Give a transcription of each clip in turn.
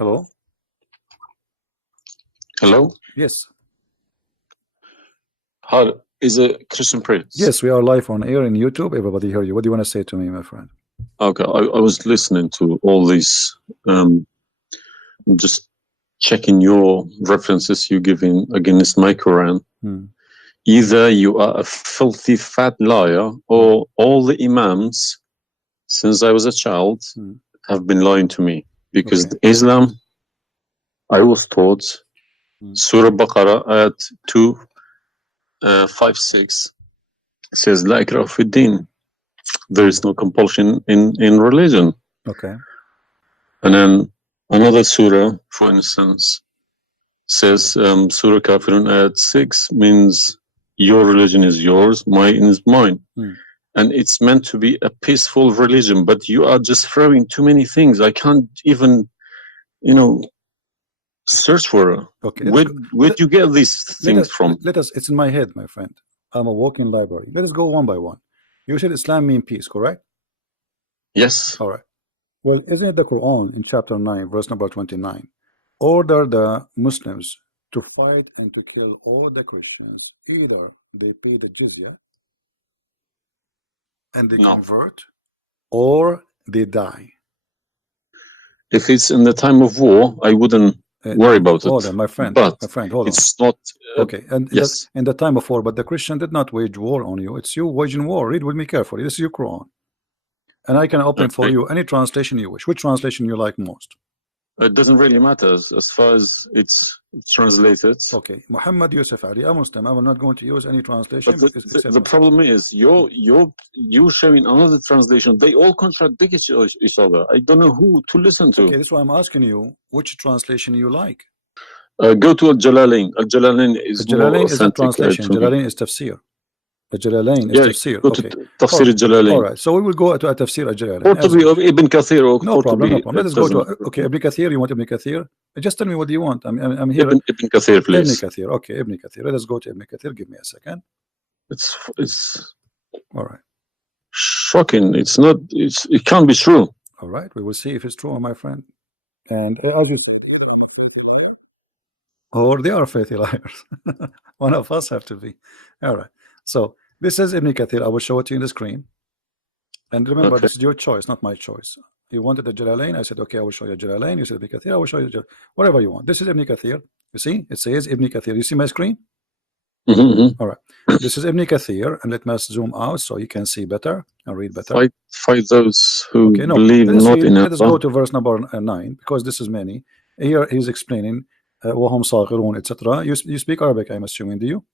Hello? Hello? Yes. How is a Christian Prince? Yes, we are live on air in YouTube. Everybody hear you. What do you want to say to me, my friend? Okay, I was listening to all these, just checking your references you giving against my Quran. Either you are a filthy fat liar, or all the imams since I was a child have been lying to me. Because Islam, I was taught, Surah Baqarah ayat 256 says, La ikraha fi din. There is no compulsion in religion. Okay. And then another surah, for instance, says Surah Kafirun ayat 6 means your religion is yours, mine is mine. And it's meant to be a peaceful religion, but you are just throwing too many things. I can't even, search for it. Okay. Where do you get these things from? It's in my head, my friend. I'm a walking library. Let us go one by one. You said Islam means peace, correct? Yes. All right. Well, isn't it the Quran in chapter 9, verse number 29, order the Muslims to fight and to kill all the Christians, either they pay the jizya and they convert, or they die. If it's in the time of war, I wouldn't worry about it. Hold on, my friend. But my friend, hold it's not. Okay, and yes, in the time of war, but the Christian did not wage war on you. It's you waging war. Read with me carefully. This is your Quran, and I can open for you any translation you wish. Which translation you like most? It doesn't really matter as far as it's translated. Okay, Muhammad Yusuf Ali, a Muslim. I will not going to use any translation. But the problem is you're showing another translation. They all contradict each other. I don't know who to listen to. Okay, that's why I'm asking you which translation you like. Go to Al-Jalalain. Al-Jalalain is Al-Jalalain is a translation. Jalalain is tafsir. Al-Jalalain is tafsir. Okay. Tafsir Al-Jalalain. All right. So we will go to a tafsir Al-Jalalain. Or to Ibn Kathir. Or no problem. No problem. Let us go to Ibn Kathir. You want Ibn Kathir? Just tell me what do you want. I'm here. Ibn Kathir, please. Ibn Kathir. Okay, Ibn Kathir. Let us go to Ibn Kathir. Give me a second. It's all right. Shocking. It's not. It can't be true. All right. We will see if it's true, my friend. And or they are filthy liars. One of us have to be. All right. So this is Ibn Kathir. I will show it to you in the screen. And remember, this is your choice, not my choice. You wanted the Jalalain. I said, okay, I will show you Jalalain. You said Ibn Kathir. I will show you whatever you want. This is Ibn Kathir. You see, it says Ibn Kathir. You see my screen? All right. This is Ibn Kathir, and let me zoom out so you can see better and read better. Fight those who believe not in Allah. Let us go to verse number 9, because this is many. Here he's explaining وهم صاغرون, etc. You speak Arabic, I'm assuming, do you?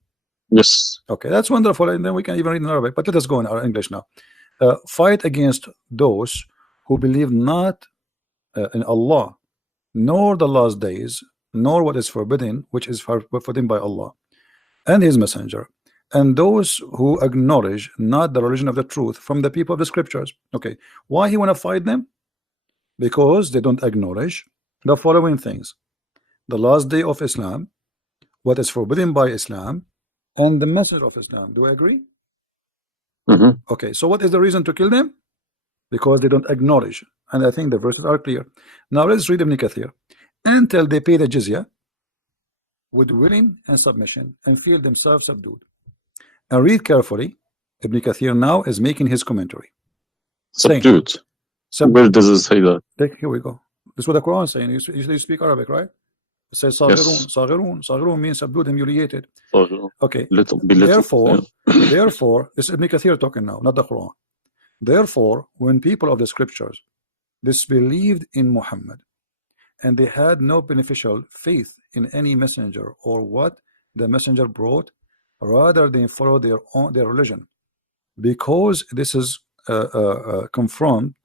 Yes. Okay, that's wonderful, and then we can even read in Arabic. But let us go in our English now. Fight against those who believe not in Allah, nor the last days, nor what is forbidden, which is forbidden by Allah and His Messenger, and those who acknowledge not the religion of the truth from the people of the scriptures. Okay, why he want to fight them? Because they don't acknowledge the following things: the last day of Islam, what is forbidden by Islam, and the message of Islam. Do I agree? Okay, so what is the reason to kill them? Because they don't acknowledge, and I think the verses are clear. Now let's read Ibn Kathir. Until they pay the jizya with willing and submission and feel themselves subdued. And read carefully. Ibn Kathir now is making his commentary. Subdued. Where does it say that? Here we go. This is what the Quran is saying. You speak Arabic, right? It says Saghirun. Saghirun. Saghirun means subdued, humiliated. Okay. Therefore, this is Ibn Kathir talking now, not the Quran. Therefore, when people of the scriptures disbelieved in Muhammad, and they had no beneficial faith in any messenger or what the messenger brought, rather they follow their religion, because this is confront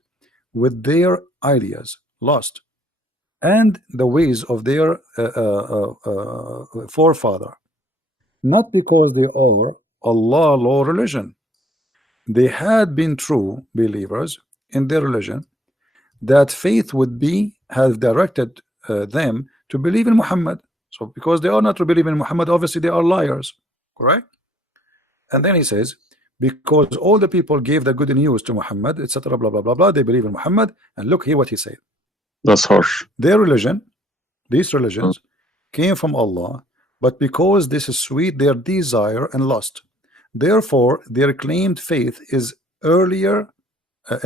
with their ideas, lost, and the ways of their forefather, not because they are Allah law religion. They had been true believers in their religion, that faith would be have directed them to believe in Muhammad. So because they are not to believe in Muhammad, obviously they are liars, correct? And then he says, because all the people gave the good news to Muhammad, etc., blah blah blah blah, they believe in Muhammad. And look here what he said. That's harsh. Their religion These religions came from Allah, but because this is sweet, their desire and lust. Therefore, their claimed faith is earlier,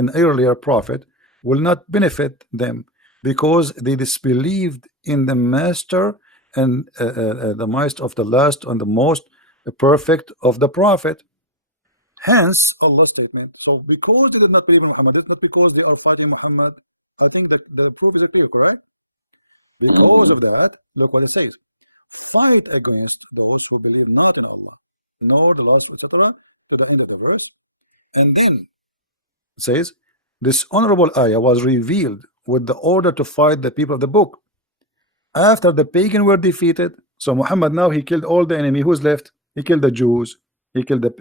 an earlier prophet will not benefit them because they disbelieved in the master and the might of the last and the most perfect of the prophet. Hence, Allah's statement. So, because they did not believe in Muhammad, it's not because they are fighting Muhammad. I think that the proof is clear, correct? Because of that, look what it says: fight against those who believe not in Allah, nor the last, etc., to the end of the verse. And then it says, this honorable ayah was revealed with the order to fight the people of the book. After the pagan were defeated, so Muhammad now he killed all the enemy. Who's left? He killed the Jews. He killed the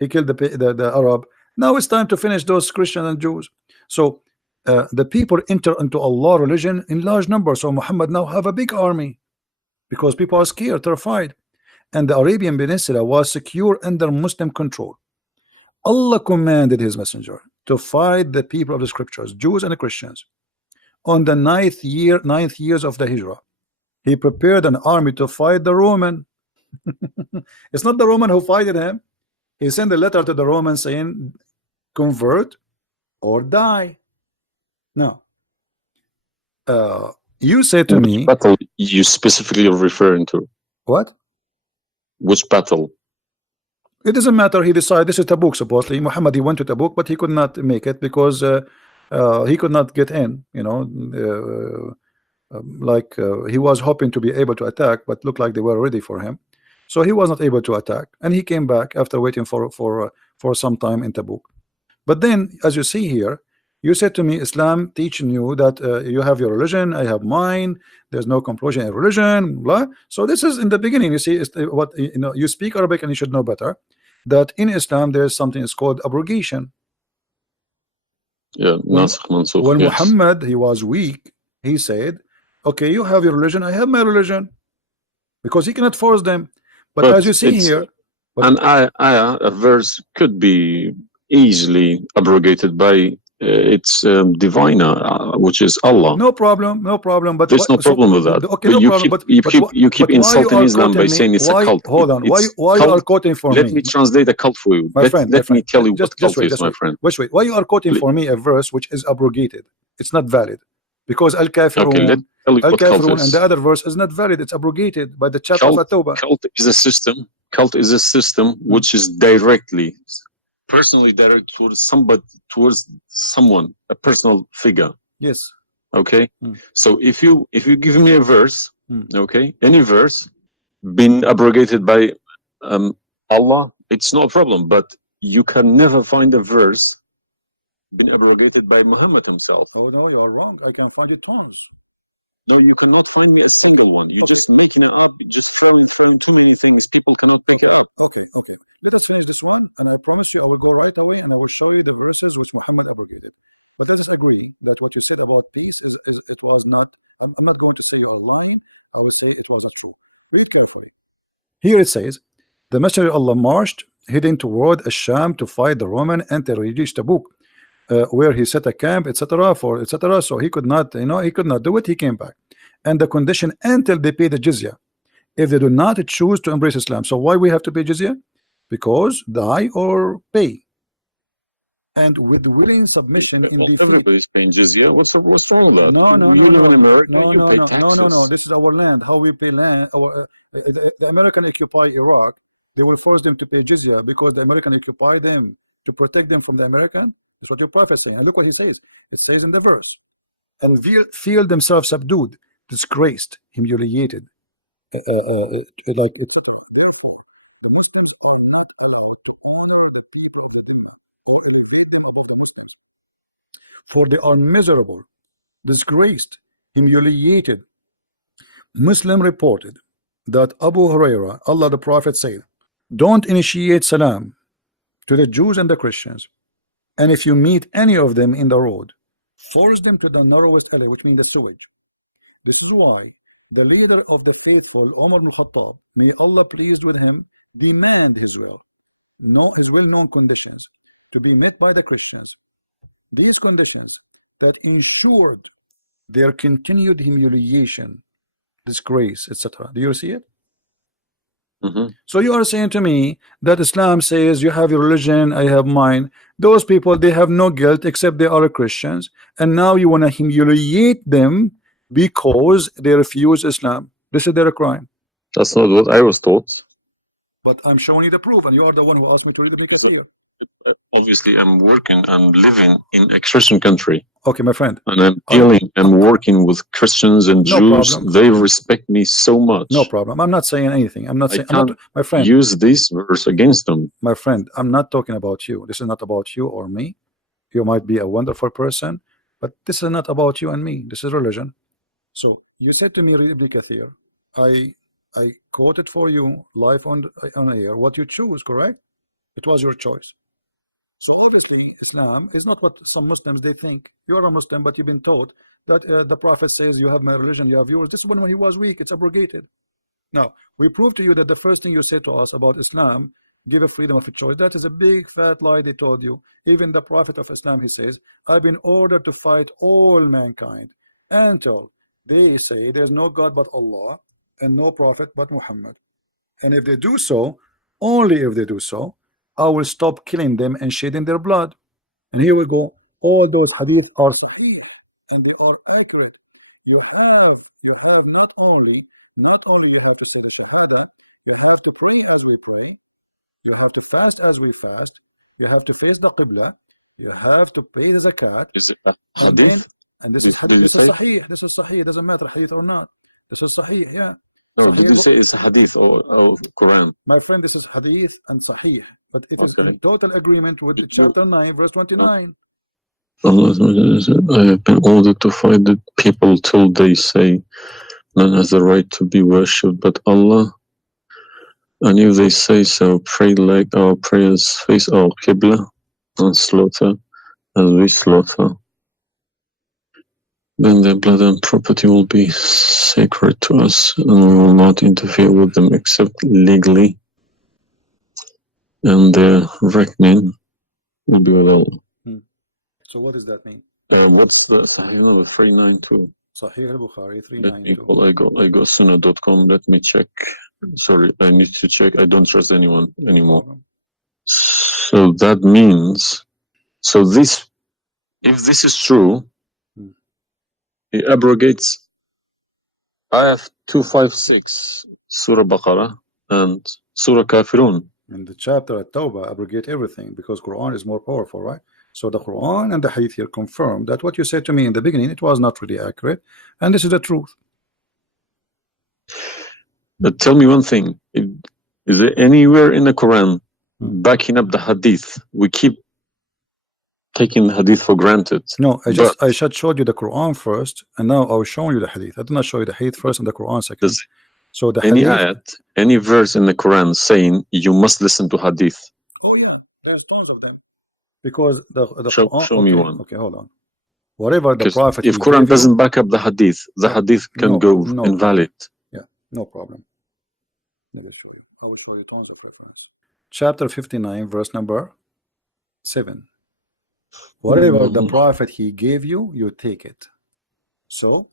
he killed the Arab. Now it's time to finish those Christians and Jews. So the people enter into Allah religion in large numbers. So Muhammad now have a big army because people are scared, terrified, and the Arabian Peninsula was secure under Muslim control. Allah commanded his messenger to fight the people of the scriptures, Jews and the Christians. On the ninth years of the Hijrah, he prepared an army to fight the Roman. It's not the Roman who fighted him. He sent a letter to the Romans saying, convert or die. Now, you said to Which me, battle you specifically referring to? what? Which battle? It doesn't matter. He decided this is Tabuk. Supposedly, Muhammad he went to Tabuk, but he could not make it because he could not get in. He was hoping to be able to attack, but looked like they were ready for him, so he was not able to attack, and he came back after waiting for some time in Tabuk. But then, as you see here, you said to me, Islam teaching you that you have your religion, I have mine. There's no compulsion in religion, blah. So this is in the beginning. You see, what you speak Arabic and you should know better. That in Islam there is something is called abrogation. Yeah, nasikh mansukh. When Yes. Muhammad he was weak, he said, "Okay, you have your religion, I have my religion," because he cannot force them. But as you see here, a verse could be easily abrogated by its diviner, which is Allah. no problem, no problem. But there's no problem with that. Okay, but no you problem. you keep insulting Islam by saying it's a cult. Hold on. Why you are quoting for me? Let me translate a cult for you. Let me tell you what cult is, my friend. Wait. Why you are quoting for me a verse which is abrogated? It's not valid because al-kafirun, okay, let's tell you what cult is. And the other verse is not valid. It's abrogated by the chapter of At-Tawbah. Cult is a system. Cult is a system which is personally direct towards someone, a personal figure. Yes. Okay. So if you give me a verse, okay, any verse been abrogated by Allah, it's no problem. But you can never find a verse been abrogated by Muhammad himself. Oh no, you are wrong. I can find it tons. No, you cannot find me a single one. You're just making it up. You're just throwing too many things. People cannot pick it up. Okay. Let us finish this one, and I promise you I will go right away and I will show you the verses which Muhammad abrogated. But let us agree that what you said about peace it was not. I'm not going to say you are lying. I will say it was not true. Read carefully. Here it says, the Messenger of Allah marched heading toward Asham to fight the Roman until he reached Tabuk, where he set a camp, etc. So he could not, he could not do it. He came back, and the condition until they pay the jizya. If they do not choose to embrace Islam, so why we have to pay jizya? Because die or pay. And with willing submission in the everybody's paying jizya. What's wrong with that? No. You live in America. No. This is our land. How we pay land? The American occupy Iraq. They will force them to pay jizya because the American occupy them to protect them from the American. That's what your prophet is saying. And look what he says. It says in the verse, and feel themselves subdued, disgraced, humiliated. For they are miserable, disgraced, humiliated. Muslim reported that Abu Huraira, Allah the Prophet said, don't initiate salam to the Jews and the Christians, and if you meet any of them in the road, force them to the narrowest alley, which means the sewage. This is why the leader of the faithful, Umar ibn Khattab, may Allah pleased with him, demand his well-known conditions to be met by the Christians. These conditions that ensured their continued humiliation disgrace, etc. Do you see it? Mm-hmm. So you are saying to me that Islam says you have your religion, I have mine. Those people, they have no guilt except they are Christians, and now you want to humiliate them because they refuse Islam. This is their crime. That's not what I was taught. But I'm showing you the proof, and you are the one who asked me to read the Book of Obviously, I'm working, I'm living in a Christian country. Okay, my friend. And I'm working with Christians and No Jews. problem. They respect me so much. No problem. I'm not saying anything. I'm not saying. I can't my friend. use this verse against them. My friend, I'm not talking about you. This is not about you or me. You might be a wonderful person, but this is not about you and me. This is religion. So you said to me, read Ibn Kathir. I quoted for you live on air what you choose, correct? It was your choice. So obviously Islam is not what some Muslims they think. You're a Muslim, but you've been taught that the Prophet says you have my religion, you have yours. This is when he was weak. It's abrogated. Now we prove to you that the first thing you said to us about Islam, give a freedom of choice. That is a big fat lie they told you. Even the Prophet of Islam, he says, I've been ordered to fight all mankind until they say there's no God but Allah and no prophet but Muhammad. And if they do so, only if they do so, I will stop killing them and shedding their blood. And here we go. All those hadith are sahih and they are accurate. You have not only you have to say the shahada, you have to pray as we pray, you have to fast as we fast, you have to face the qibla, you have to pay the zakat. Is it a hadith? And this is hadith. This is sahih. This is sahih. It doesn't matter hadith or not. This is sahih. Yeah. No, did you say it's hadith or Quran? My friend, this is hadith and sahih, but it is in total agreement with chapter 9, verse 29. Allah said, I have been ordered to fight the people till they say none has the right to be worshipped but Allah. And if they say so, pray like our prayers, face our qibla, and slaughter as we slaughter. Then their blood and property will be sacred to us, and we will not interfere with them except legally, and their reckoning will be with Allah. So what does that mean? What's the Sahih number 392? Sahih al-Bukhari 392. I go sunnah.com. Let me check. Sorry, I need to check. I don't trust anyone anymore. So that means, if this is true, it abrogates Ayah 256, Surah Baqarah, and Surah Kafirun. And the chapter at Tawbah abrogate everything because Quran is more powerful, right? So the Quran and the Hadith here confirm that what you said to me in the beginning, it was not really accurate, and this is the truth. But tell me one thing: is there anywhere in the Quran backing up the Hadith? We keep taking the Hadith for granted. No, I just showed you the Quran first, and now I was showing you the Hadith. I did not show you the Hadith first and the Quran second. So the any Hadith, ayat, any verse in the Quran saying you must listen to Hadith? Oh yeah, there's tons of them. Because the show Quran, me one. Okay, hold on. Whatever the Prophet, if Quran doesn't back up the Hadith, the Hadith can go invalid. Yeah, no problem. Let me show you. I will show you tons of reference. Chapter 59, verse number 7. Whatever the Prophet he gave you, you take it. So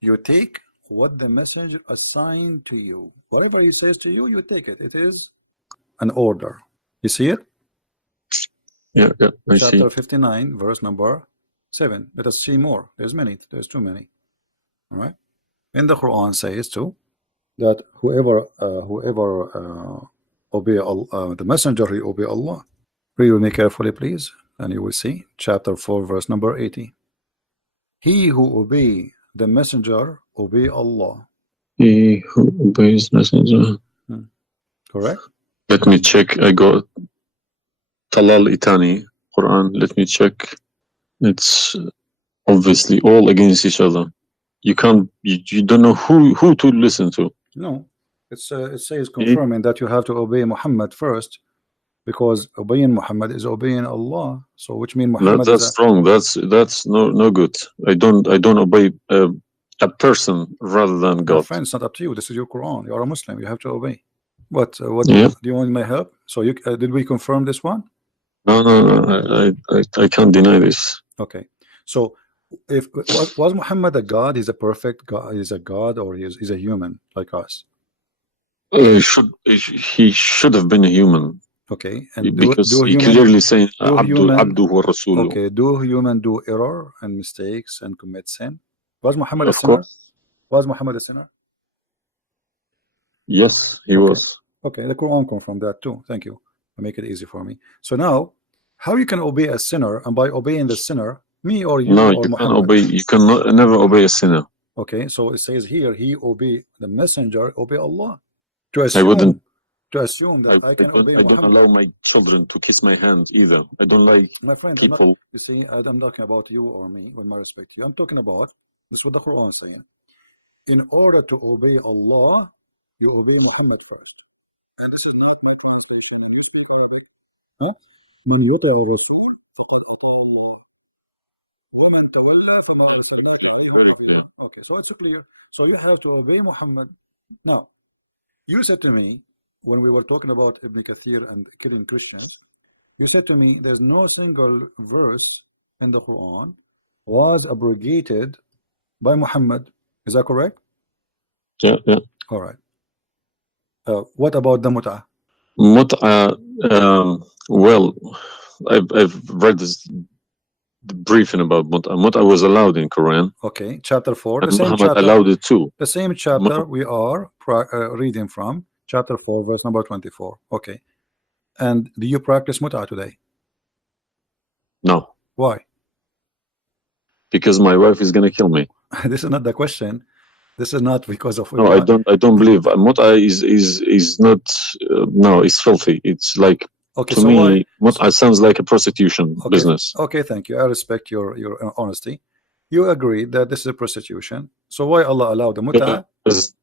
you take what the messenger assigned to you. Whatever he says to you, you take it. It is an order. You see it? Yeah, I see. Chapter 59, verse number 7. Let us see more. There's many. There's too many. All right. And the Quran says too that whoever obey the messenger, he obey Allah. Read with me carefully, please, and you will see chapter 4, verse number 80. He who obey the messenger obey Allah. He who obeys messenger. Correct. Let me check. I got Talal Itani Quran. Let me check. It's obviously all against each other. You can't. You don't know who to listen to. No, it says confirming that you have to obey Muhammad first, because obeying Muhammad is obeying Allah. So which means Muhammad. That's wrong. That's no good. I don't obey a person rather than God. My friend, it's not up to you. This is your Quran. You are a Muslim. You have to obey. What do you want my help? So you did we confirm this one? No. I can't deny this. Okay. So If was Muhammad a god? He's a perfect god. He's a god, or he's a human like us. He should have been a human. Okay, and because he human clearly saying human wa rasuluh. okay, do human do error and mistakes and commit sin? Was Muhammad a Of sinner? course. Was Muhammad a sinner? Yes, he Okay. was. Okay, the Quran confirmed that too. Thank you. Make it easy for me. So now, how you can obey a sinner, and by obeying the sinner, me or you No, or you Muhammad? can obey. You can never obey a sinner. Okay, so it says here, he obey the messenger, obey Allah. To I wouldn't. assume that I can obey I don't Muhammad. allow my children to kiss my hand either. I don't like My friend, people. you see, I'm talking about you or me, with my respect to you. I'm talking about this is what the Quran is saying. In order to obey Allah, you obey Muhammad first. And this is not my huh? من يطع الرسول فقد أطاع الله ومن تولى فما أرسلناك عليهم حفيظا. Okay, so it's clear. So you have to obey Muhammad. Now, you said to me when we were talking about Ibn Kathir and killing Christians, you said to me there's no single verse in the Quran was abrogated by Muhammad. Is that correct? Yeah, yeah. All right. What about the mut'ah? Mut'a, well, I've read this briefing about Mut'a. Mut'a was allowed in Quran. Okay, chapter 4. And Muhammad allowed it too. The same chapter we are reading from, chapter 4, verse number 24. Okay. And do you practice mut'ah today? No. Why? Because my wife is going to kill me. This is not the question. This is not because of. No, I don't believe mut'a is not. No, it's filthy. It's like, okay, to me, mut'a sounds like a prostitution business. Okay, thank you. I respect your honesty. You agree that this is a prostitution. So why Allah allowed the mut'a?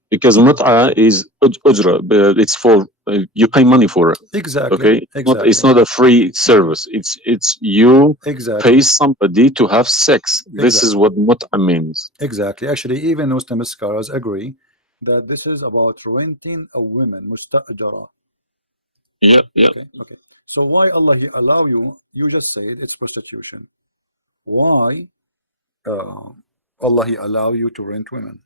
Because mut'a is ujra. It's for you pay money for it. Exactly. Okay. Exactly. It's not a free service. It's you pay somebody to have sex. This is what mut'a means. Exactly. Actually, even Muslim scholars agree that this is about renting a woman, musta'jara. Yeah. Yeah. Okay. So why Allah He allow you? You just said it's prostitution. Why Allah He allow you to rent women?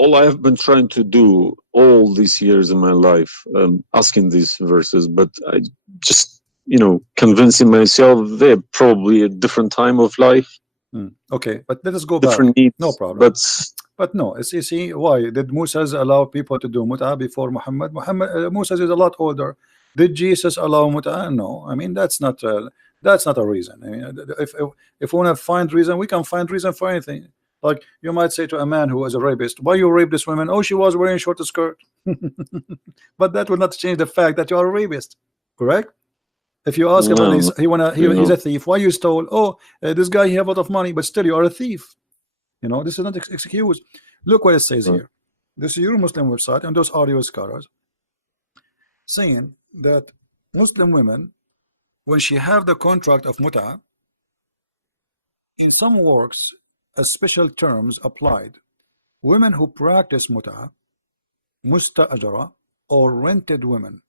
All I have been trying to do all these years in my life, asking these verses, but I just, convincing myself they're probably a different time of life. Okay, but let us go different back. Needs, no problem. But no, you see, why did Moses allow people to do mut'ah before Muhammad? Moses is a lot older. Did Jesus allow mut'ah? No, I mean that's not a reason. I mean, if we want to find reason, we can find reason for anything. Like you might say to a man who is a rapist, why you rape this woman? Oh, she was wearing a short skirt. But that will not change the fact that you are a rapist, correct? If you ask him, he's a thief. Why you stole? Oh, this guy he have a lot of money, but still you are a thief. This is not excuse. Look what it says here. This is your Muslim website, and those are your scholars saying that Muslim women, when she have the contract of mut'ah, in some works, as special terms applied. Women who practice mut'ah, musta'jara, or rented women.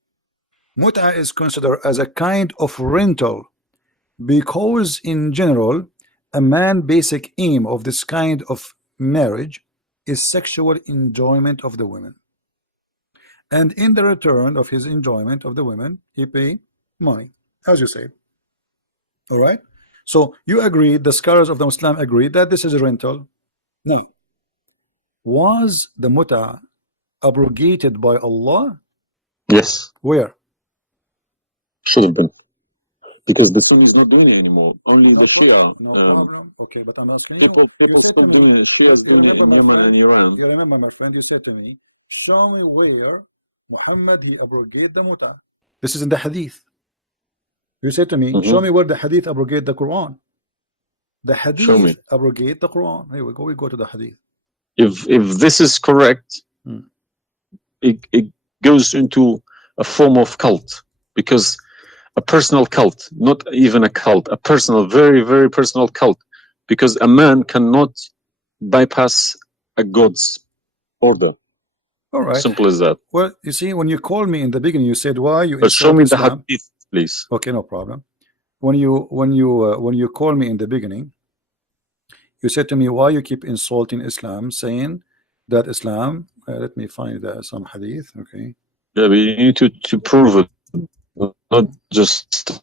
Mut'ah is considered as a kind of rental because in general, a man's basic aim of this kind of marriage is sexual enjoyment of the women. And in the return of his enjoyment of the women, he pay money, as you say. All right? So you agree, the scholars of the Muslim agree that this is a rental. Now, was the mut'ah abrogated by Allah? Yes. Where? Should have been. Because the Sunni is not doing it anymore. Only the Shia. No problem. Okay, but I'm asking people still doing it. Shia is doing it in Yemen and Iran. You remember, my friend, you said to me, show me where Muhammad he abrogated the mut'ah. This is in the hadith. You said to me, show me where the hadith abrogate the Quran. The hadith abrogate the Quran. Here we go. We go to the hadith. If this is correct, it goes into a form of cult, because a personal cult, not even a cult, a personal, very, very personal cult, because a man cannot bypass a God's order. All right. Simple as that. Well, you see, when you called me in the beginning, you said, why you show me the hadith, please. Okay, no problem. when you call me in the beginning, you said to me, why you keep insulting Islam, saying that Islam, let me find some hadith. Okay. Yeah, but you need to prove it, not just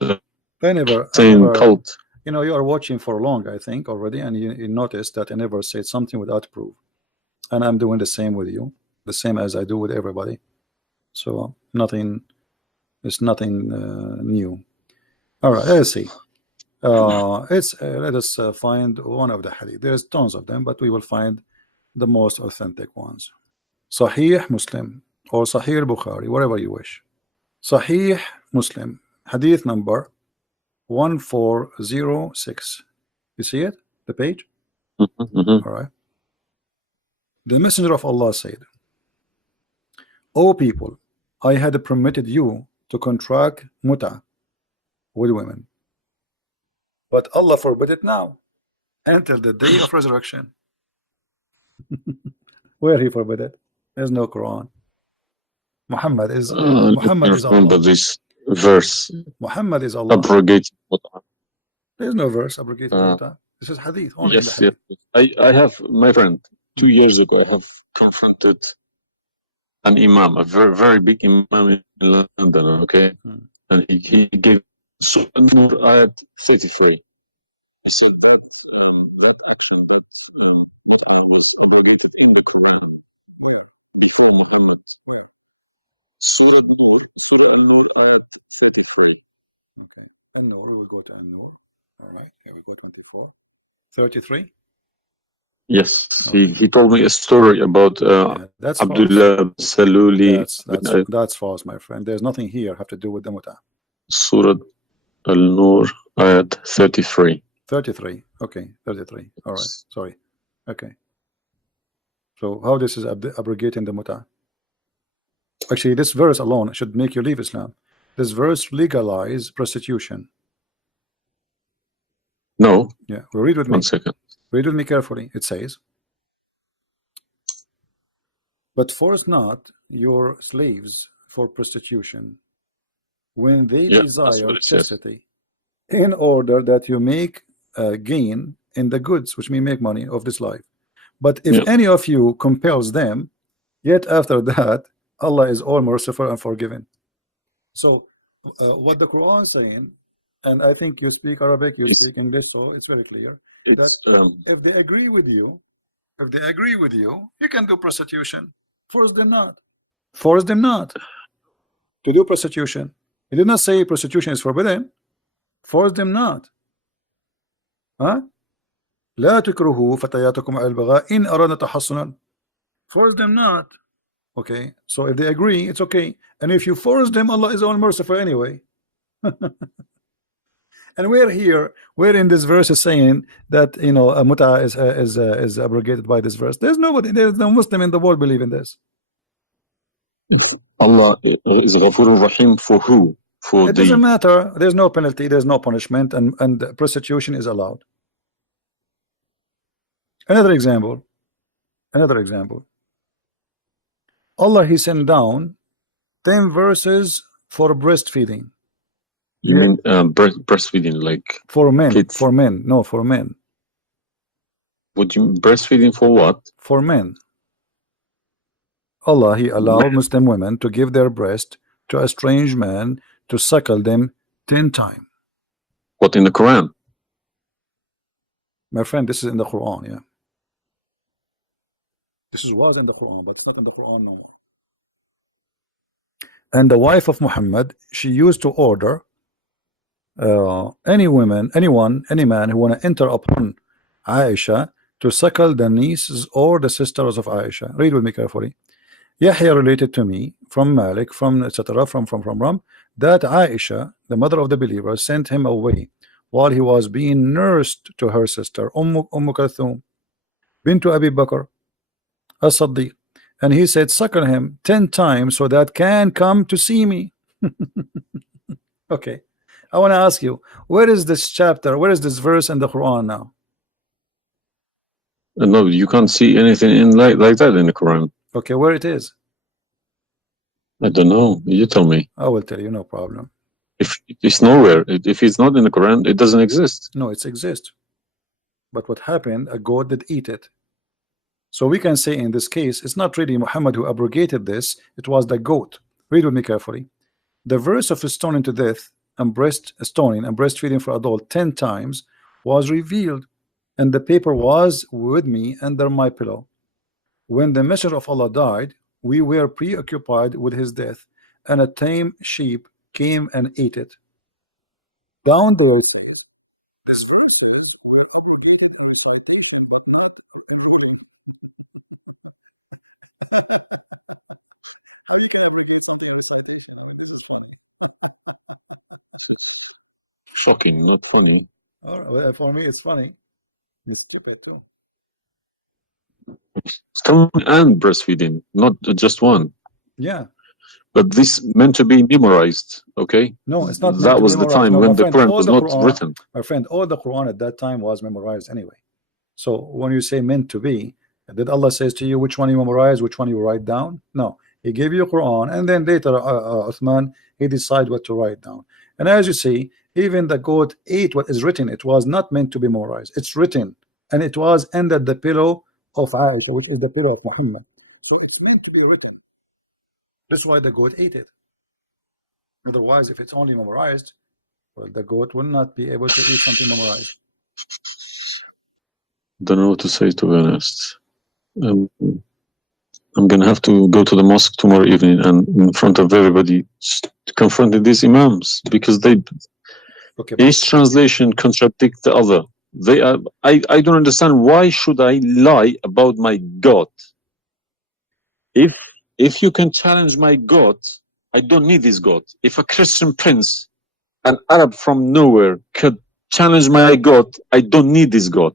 I never, cult. you know, you are watching for long, I think, already, and you noticed that I never said something without proof. And I'm doing the same with you, the same as I do with everybody. So nothing, it's nothing new. All right, let's see. Let us find one of the hadith. There's tons of them, but we will find the most authentic ones. Sahih Muslim or Sahih Bukhari, whatever you wish. Sahih Muslim, hadith number 1406. You see it? The page? All right. The Messenger of Allah said, O people, I had permitted you to contract muta with women, but Allah forbid it now until the day of resurrection. Where he forbid it? There's no Quran. Muhammad is Allah. This verse. Muhammad is Allah. Abrogate. There's no verse abrogating muta. This is hadith. Only yes, hadith. yes. I have, my friend, 2 years ago, I have confronted an imam, a very, very big imam in London, okay? And he gave Surah Ayat 33. I said that action, that was abrogated in the Quran before Muhammad. Surah An-Nur, Ayat 33. Okay. An-Nur, we'll go to An-Nur. All right, here we go, 24. 33? Yes, okay. He told me a story about that's Abdullah Saluli. That's false, my friend. There's nothing here have to do with the muta. Surah Al-Nur, Ayat 33. 33. Okay, 33. All right. Sorry. Okay. So how this is abrogating the muta? Actually, this verse alone should make you leave Islam. This verse legalize prostitution. No. Yeah. Well, read with me. 1 second. Read with me carefully. It says, but force not your slaves for prostitution when they desire chastity, in order that you make gain in the goods, which mean make money of this life. But if any of you compels them, yet after that Allah is all merciful and forgiving. So what the Quran is saying, and I think you speak Arabic, you speak English, so it's very clear that if they agree with you, you can do prostitution. Force them not. Force them not to do prostitution. He did not say prostitution is forbidden. Force them not. Huh? لا تكرهوا فتياتكم على البغاء إن أردنا تحصنا. Force them not. Okay, so if they agree, it's okay. And if you force them, Allah is all merciful anyway. And we're in this verse is saying that, you know, muta is abrogated by this verse. There's no Muslim in the world believe in this. Allah is Ghafur Rahim for who? For it doesn't matter. There's no penalty, there's no punishment, and prostitution is allowed. Another example. Allah, he sent down 10 verses for breastfeeding. Breastfeeding, like for men, kids. For men. Would you breastfeeding for what? For men. Allah, he allowed Muslim women to give their breast to a strange man to suckle them 10 times. What, in the Quran? My friend, this is in the Quran, yeah. This was in the Quran, but it's not in the Quran no more. And the wife of Muhammad, she used to order any man who want to enter upon Aisha to suckle the nieces or the sisters of Aisha. Read with me carefully. Yahya related to me from Malik, from etc. from that Aisha, the mother of the believer, sent him away while he was being nursed to her sister Kulthum bint Abi Bakr as-Siddiq, and he said, suckle him 10 times so that can come to see me. Okay, I want to ask you, where is this chapter, where is this verse in the Quran now? No, you can't see anything in like that in the Quran. Okay, where it is? I don't know. You tell me. I will tell you, no problem. If it's nowhere, if it's not in the Quran, it doesn't exist. No, it exists. But what happened? A goat did eat it. So we can say in this case, it's not really Muhammad who abrogated this, it was the goat. Read with me carefully. The verse of stoning to death and stoning and breastfeeding for adult 10 times was revealed, and the paper was with me under my pillow. When the messenger of Allah died, we were preoccupied with his death, and a tame sheep came and ate it. Down the this Shocking, not funny. well, for me it's funny. It's stupid too. Stoning and breastfeeding, not just one. Yeah. But this meant to be memorized, okay? No, it's not meant That to be was the memorized. time No, when my the friend, Quran all was the not Quran, written. my friend, all the Quran at that time was memorized anyway. So when you say meant to be, did Allah says to you which one you memorize, which one you write down? No, He gave you Quran, and then later Uthman, he decided what to write down. And as you see, even the goat ate what is written. It was not meant to be memorized. It's written, and it was under the pillow of Aisha, which is the pillow of Muhammad. So it's meant to be written. That's why the goat ate it. Otherwise, if it's only memorized, well, the goat will not be able to eat something memorized. Don't know what to say, to be honest. I'm gonna have to go to the mosque tomorrow evening and in front of everybody confront these imams, because they each translation contradicts the other. They are. I don't understand, why should I lie about my God? If you can challenge my God, I don't need this God. If a Christian prince, an Arab from nowhere, could challenge my God, I don't need this God.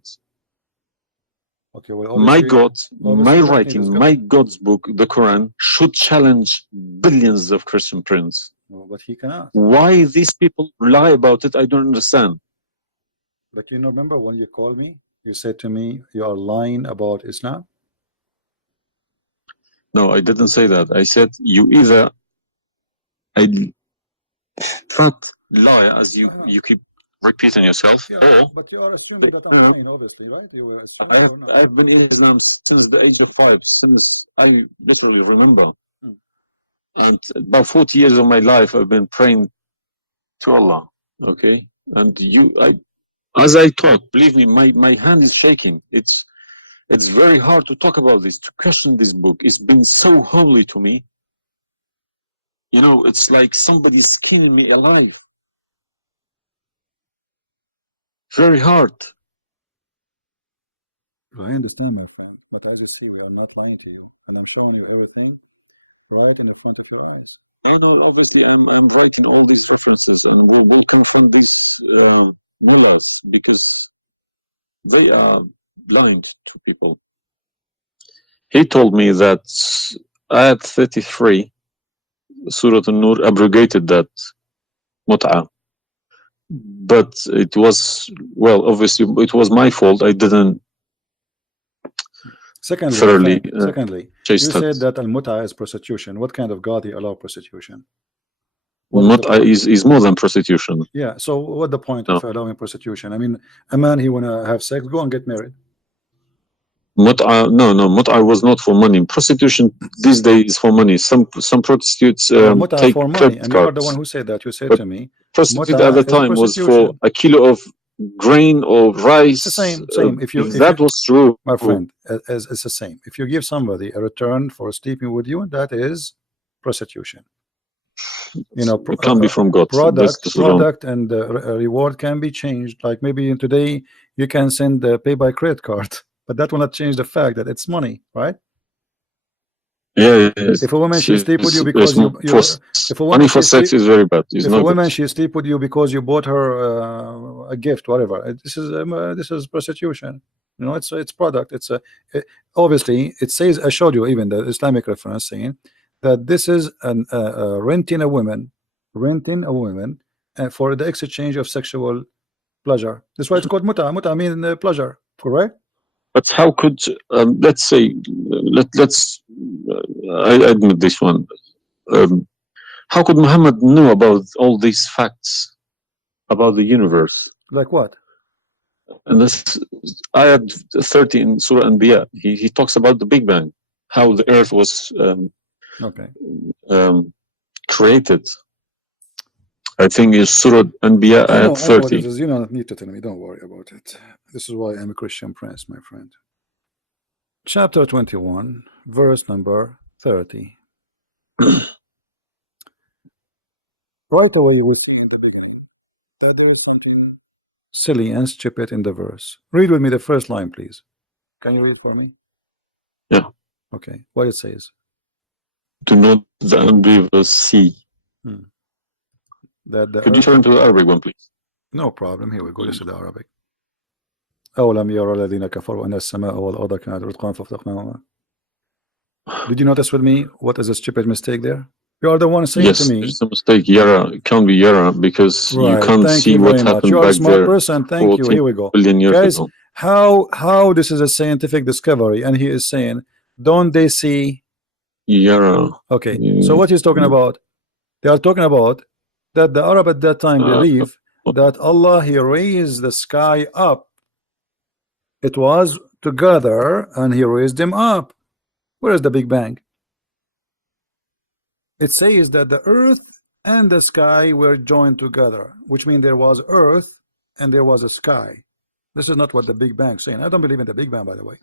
Okay, well, my God, my you don't need writing, this God. my God's book, the Quran, should challenge billions of Christian princes. No, but he cannot. Why these people lie about it, I don't understand. But you remember when you called me, you said to me, you are lying about Islam? No, I didn't say that. I said you either not lie, as you keep repeating yourself, or but you are assuming that I'm lying, obviously, right? You were I've been in Islam since the age of 5, since I literally remember. And about 40 years of my life, I've been praying to Allah. Okay, and as I talk, believe me, my hand is shaking. It's very hard to talk about this, to question this book. It's been so holy to me. You know, it's like somebody's skinning me alive. Very hard. I understand, my friend, but as you see, we are not lying to you, and I'm showing you everything right in front of your eyes. I know, obviously, I'm writing all these references, and we'll confront these mullahs, because they are blind to people. He told me that Ayat 33, Surah An-Nur, abrogated that mut'ah. But it was, well, obviously, it was my fault. I didn't Secondly, you chase said that al-mut'ah is prostitution. What kind of God he allow prostitution? Mut'ah is more than prostitution. Yeah, so what the point of allowing prostitution? I mean, a man, he wanna have sex, go and get married. Mut'ah, no, mut'ah was not for money. Prostitution these days is for money. Some prostitutes take for money, credit and cards. you are the one who said that. You said to me, prostitute at the time was for a kilo of grain or rice. It's the same. If that was true, my friend, it's the same. If you give somebody a return for sleeping with you, that is prostitution. You know, it can't be from God. Product and reward can be changed. Like maybe today you can send pay by credit card, but that will not change the fact that it's money, right? Yeah. If a woman she sleep with you because if a woman for sex is very bad. If a woman she sleep with you because you bought her a gift, whatever, this is prostitution. You know, it's product. Obviously it says, I showed you even the Islamic reference saying that this is renting a woman for the exchange of sexual pleasure. That's why it's called muta. Muta mean pleasure, correct? But how could let's say let's I admit this one. How could Muhammad know about all these facts about the universe? Like what? And this ayat 30 in Surah Anbiya, he talks about the Big Bang, how the earth was Okay. Created. I think it's Surah Anbiya I know ayat what it 30. is. You don't need to tell me. Don't worry about it. This is why I'm a Christian prince, my friend. Chapter 21, verse number 30. Right away you will see in the beginning. Silly and stupid in the verse. Read with me the first line, please. Can you read for me? Yeah. Okay. What it says? Do not the unbelievers see. That the Could you turn to the Arabic one, please? No problem. Here we go. This is the Arabic. أولم يرى الذين كفروا أن السماء والأرض كانت رتقا ففتقناهما. Did you notice with me what is a stupid mistake there? You are the one saying to me. Yes, there's a mistake. Yara, it can't be Yara because you can't Thank see you what very much. happened You are a back smart there person. Thank you. Here we go. 14 billion years Guys, ago. how this is a scientific discovery, and he is saying, don't they see? Yara. Okay. So what he's talking about? They are talking about that the Arab at that time believe that Allah, he raised the sky up. It was together and he raised them up. Where is the Big Bang? It says that the earth and the sky were joined together, which means there was earth and there was a sky. This is not what the Big Bang is saying. I don't believe in the Big Bang, by the way,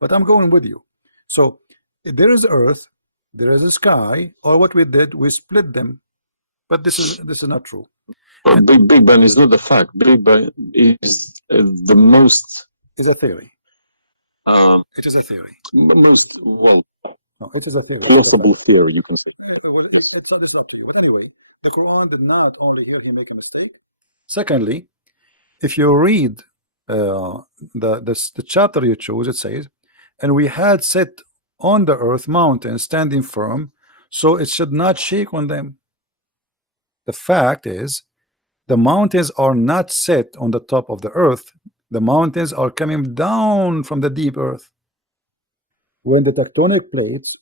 but I'm going with you. So there is earth, there is a sky, or what we did, we split them. But this is not true. Big Bang is not the fact. Big Bang is the most. It's a theory. It is a theory. Most no, it is a theory. Plausible theory, you can say. It's not true. But anyway, the Quran did not only here he make a mistake. Secondly, if you read the chapter you choose, it says, and we had set on the earth mountains standing firm, so it should not shake on them. The fact is, the mountains are not set on the top of the earth. The mountains are coming down from the deep earth. When the tectonic plates,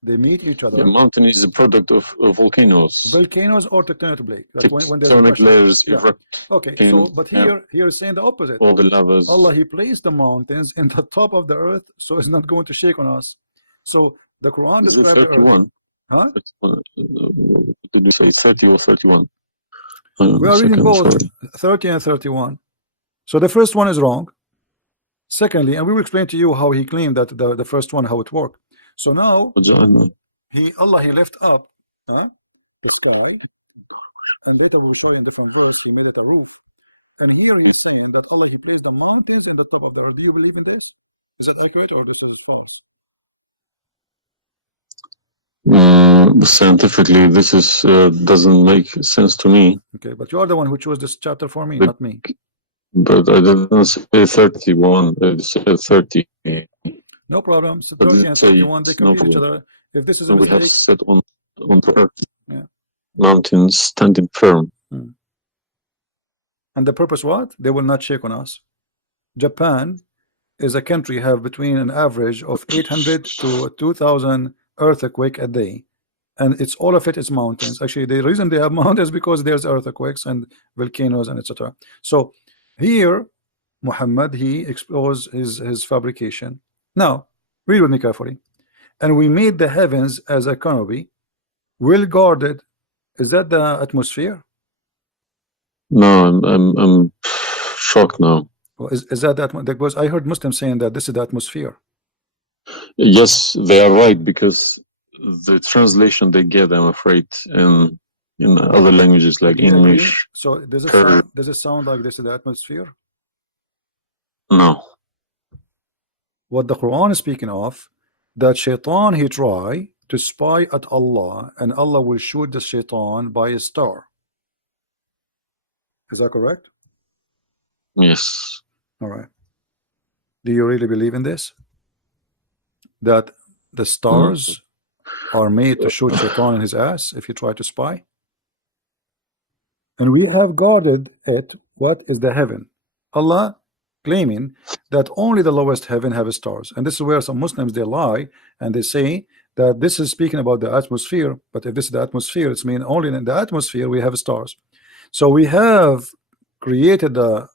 they meet each other. The mountain is a product of volcanoes. Volcanoes or tectonic plates. Like when tectonic layers erupt. Okay, so but here is saying the opposite. All the lavas. Allah, he placed the mountains in the top of the earth, so it's not going to shake on us. So the Quran is it 31? Huh? Did you say 30 or 31? We are reading both 30 and 31. So the first one is wrong. Secondly, and we will explain to you how he claimed that the first one, how it worked. So now Allah he left up the sky, and later we will show you in different verse he made it a roof. And here he's saying that Allah he placed the mountains in the top of the earth. Do you believe in this? Is that accurate or is it false? Scientifically, this is doesn't make sense to me. Okay, but you are the one who chose this chapter for me, not me. But I didn't say 31. I said 30. No problem. So 30 and 31, they complete each other. If this is a mistake, we have set on the earth, mountains standing firm. And the purpose what? They will not shake on us. Japan is a country have between an average of 800 to 2,000 earthquake a day, and it's all of it is mountains. Actually, the reason they have mountains because there's earthquakes and volcanoes and etc. So here Muhammad he exposed his fabrication. Now read with me carefully. And we made the heavens as a canopy, well guarded. Is that the atmosphere? No, I'm shocked now. Well, is that because I heard Muslims saying that this is the atmosphere. Yes, they are right, because the translation they get, I'm afraid, in other languages like English. So does it sound like this is the atmosphere? No. What the Quran is speaking of, that shaitan he try to spy at Allah, and Allah will shoot the shaitan by a star. Is that correct? Yes. All right. Do you really believe in this? That the stars are made to shoot shaitan in his ass if you try to spy? And we have guarded it. What is the heaven? Allah claiming that only the lowest heaven have stars. And this is where some Muslims they lie and they say that this is speaking about the atmosphere, but if this is the atmosphere, it's mean only in the atmosphere we have stars. So we have created the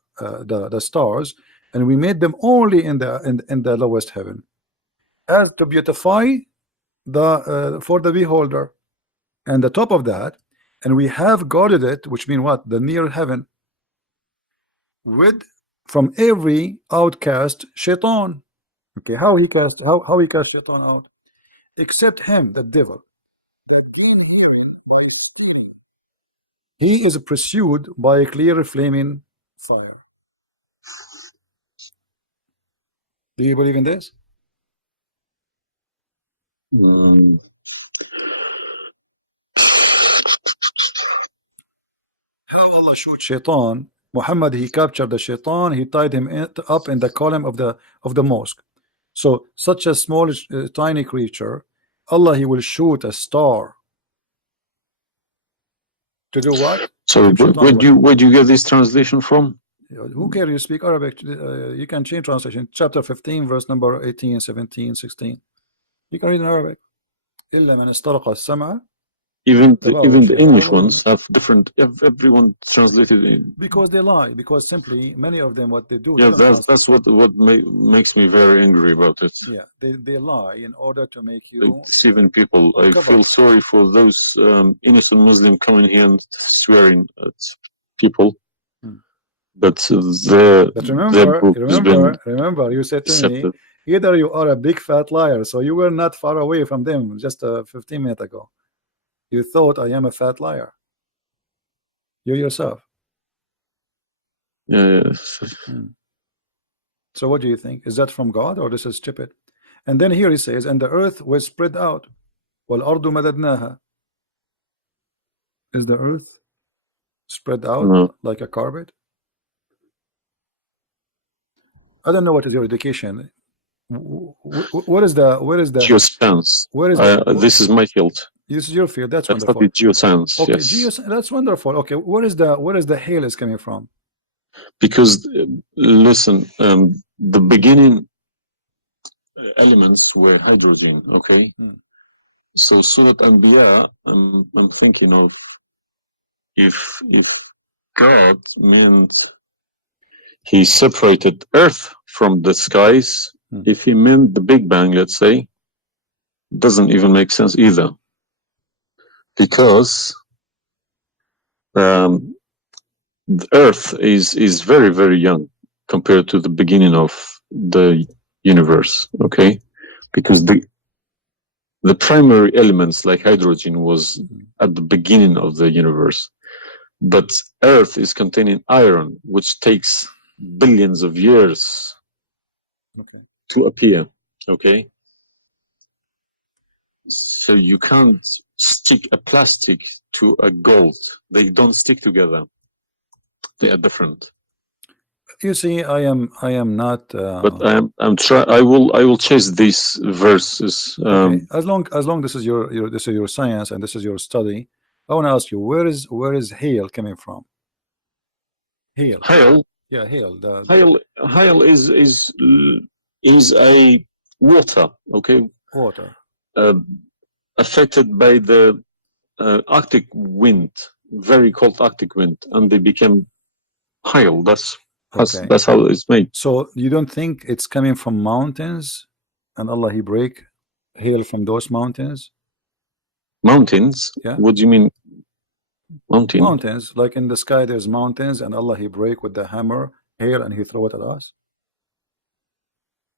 stars, and we made them only in the lowest heaven, as to beautify the for the beholder. And the top of that, and we have guarded it, which mean what? The near heaven, with from every outcast shaitan. Okay, how he cast shaitan out? Except him, the devil. He is pursued by a clear flaming fire. Do you believe in this? How Allah showed shaitan, Muhammad, he captured the shaitan, he tied him up in the column of the mosque. So such a small tiny creature, Allah, he will shoot a star to do what? So where'd you get this translation from? Who cares? You speak Arabic. You can change translation. Chapter 15, verse number 18, 17, 16. You can read in Arabic. إلا من استرق السمع. Even the English ones have different. Everyone translated in, because they lie. Because simply many of them, what they do. Yeah, that's what makes me very angry about it. Yeah, they lie in order to make you deceiving people. I feel sorry for those innocent Muslim coming here and swearing at people. But remember, you said to me, either you are a big fat liar, so you were not far away from them just 15 minutes ago. You thought I am a fat liar. You yourself. Yeah. So what do you think? Is that from God or this is stupid? And then here he says, and the earth was spread out. وَالْأَرْضُ مَدَدْنَاهَا. Is the earth spread out like a carpet? I don't know what is your education. Where is the geoscience? This is my field. This is your field. That's wonderful. Geoscience. Okay, yes. That's wonderful. Okay, where is the hail is coming from? Because listen, the beginning elements were hydrogen. Okay, so Surah Anbiya, I'm thinking of if God meant he separated Earth from the skies. If he meant the Big Bang, let's say, doesn't even make sense either. Because the Earth is very, very young compared to the beginning of the universe, okay? Because the primary elements like hydrogen was at the beginning of the universe. But Earth is containing iron, which takes billions of years to appear, okay? So you can't stick a plastic to a gold. They don't stick together. They are different. You see, I am not. But I will chase these verses. Okay. As long this is your science and this is your study, I want to ask you, where is hail coming from? Hail. Hail. Yeah, hail. Hail is a water. Okay. Water. Affected by the Arctic wind, very cold Arctic wind, and they became hail. That's how it's made. So you don't think it's coming from mountains, and Allah he break hail from those mountains? Mountains? Yeah. What do you mean? Mountains, like in the sky, there's mountains, and Allah he break with the hammer hail, and he throw it at us.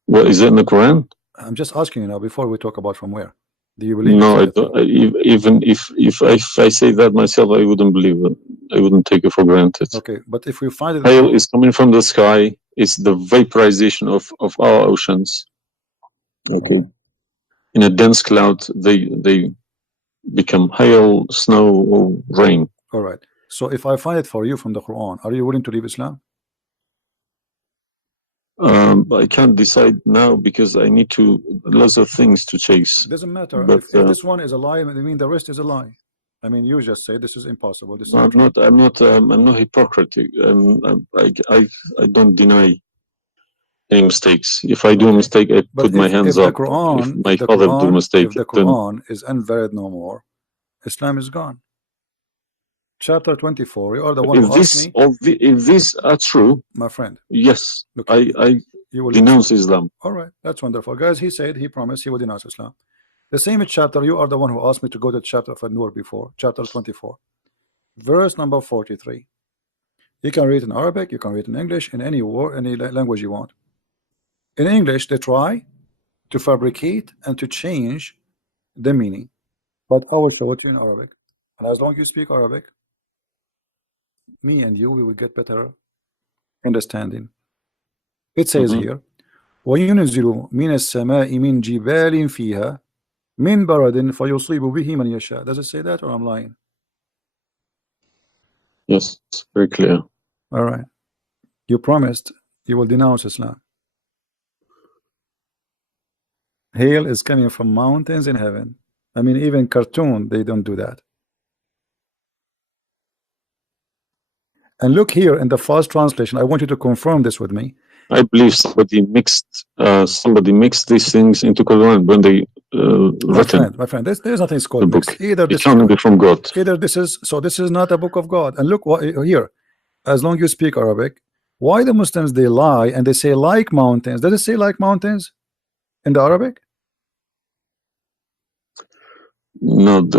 What is it in the Quran? I'm just asking you now before we talk about from where. Do you believe? No, I don't. Even if I say that myself, I wouldn't believe it. I wouldn't take it for granted. Okay, but if we find it, hail is coming from the sky. It's the vaporization of our oceans. Okay. In a dense cloud, they become hail, snow, or rain. All right. So if I find it for you from the Quran, are you willing to leave Islam? I can't decide now because I need lots of things to chase. Doesn't matter. But, if this one is a lie, I mean the rest is a lie. I mean, you just say this is impossible. This is I'm not hypocritic. I don't deny any mistakes. If I do a mistake, I put my hands up. If my father do a mistake, if the Quran is invalid no more, Islam is gone. Chapter 24. You are the one who asked me. If these are true, my friend, yes, look, I denounce Islam. All right, that's wonderful, guys. He said he promised he would denounce Islam. The same chapter. You are the one who asked me to go to the chapter of An-Nur before. Chapter 24, verse number 43. You can read in Arabic, you can read in English, in any word, any language you want. In English, they try to fabricate and to change the meaning, but I will show it to you in Arabic. And as long as you speak Arabic, me and you, we will get better understanding. It says here, وَيُنْزِلُ مِنَ السَّمَاءِ مِنْ جِبَالٍ فِيهَا مِنْ بَرَدٍ فَيُصِيبُ بِهِ مَنْ يَشَاءُ. Does it say that, or I'm lying? Yes, very clear. All right. You promised you will denounce Islam. Hail is coming from mountains in heaven. I mean, even cartoon, they don't do that. And look here in the first translation. I want you to confirm this with me. I believe somebody mixed these things into Quran when they my friend, there's nothing called mixed. Either this is from God. Either this is this is not a book of God. And look what here. As long as you speak Arabic, why the Muslims they lie and they say like mountains? Does it say like mountains in the Arabic? No,